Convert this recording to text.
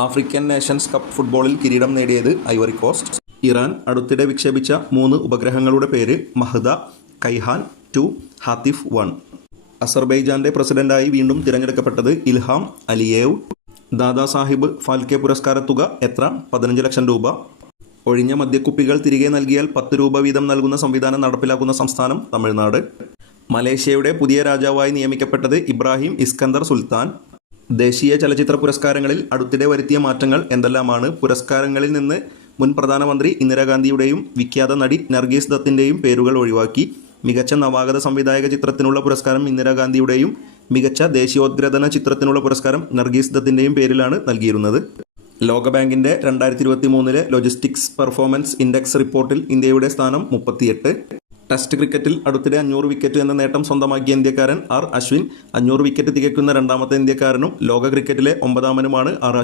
African Nations cup ഫുട്ബോളിൽ കിരീടം നേടിയത് ഐവറി കോസ്റ്റ്. ഇറാൻ അടുത്തിടെ വിക്ഷേപിച്ച 3 ഉപഗ്രഹങ്ങളുടെ പേര് മഹ്ദ, കൈഹാൻ 2, ഹാത്തിഫ് 1. അസർബൈജാന്റെ പ്രസിഡന്റായി വീണ്ടും തിരഞ്ഞെടുക്കപ്പെട്ടത് ഇൽഹാം അലിയേവ്. ദാദാ സാഹിബ് ഫാൽക്കെ പുരസ്കാരത്തുക എത്ര? 15 ലക്ഷം രൂപ. ഒഴിഞ്ഞ മദ്യക്കുപ്പികൾ തിരികെ നൽകിയാൽ 10 രൂപ വീതം നൽകുന്ന സംവിധാനം നടപ്പിലാക്കുന്ന സംസ്ഥാനം തമിഴ്നാട്. മലേഷ്യയുടെ പുതിയ രാജാവായി നിയമിക്കപ്പെട്ടത് ഇബ്രാഹിം ഇസ്കന്ദർ സുൽത്താൻ. ദേശീയ ചലച്ചിത്ര പുരസ്കാരങ്ങളിൽ അടുത്തിടെ വരുത്തിയ മാറ്റങ്ങൾ എന്തെല്ലാമാണ്? പുരസ്കാരങ്ങളിൽ നിന്ന് മുൻ പ്രധാനമന്ത്രി ഇന്ദിരാഗാന്ധിയുടെയും വിഖ്യാത നടി നർഗീസ് ദത്തിൻ്റെയും പേരുകൾ ഒഴിവാക്കി. മികച്ച നവാഗത സംവിധായക ചിത്രത്തിനുള്ള പുരസ്കാരം ഇന്ദിരാഗാന്ധിയുടെയും മികച്ച ദേശീയോദ്ഗ്രഥന ചിത്രത്തിനുള്ള പുരസ്കാരം നർഗീസ് ദത്തിൻ്റെയും പേരിലാണ് നൽകിയിരുന്നത്. ലോകബാങ്കിൻ്റെ 2023 ലോജിസ്റ്റിക്സ് പെർഫോമൻസ് ഇൻഡെക്സ് റിപ്പോർട്ടിൽ ഇന്ത്യയുടെ സ്ഥാനം 38. ടെസ്റ്റ് ക്രിക്കറ്റിൽ അടുത്തിടെ 500 വിക്കറ്റ് എന്ന നേട്ടം സ്വന്തമാക്കിയ ഇന്ത്യക്കാരൻ ആർ അശ്വിൻ 500 വിക്കറ്റ് തികയ്ക്കുന്ന രണ്ടാമത്തെ ഇന്ത്യക്കാരനും ലോക ക്രിക്കറ്റിലെ 9ാമനുമാണ് ആർ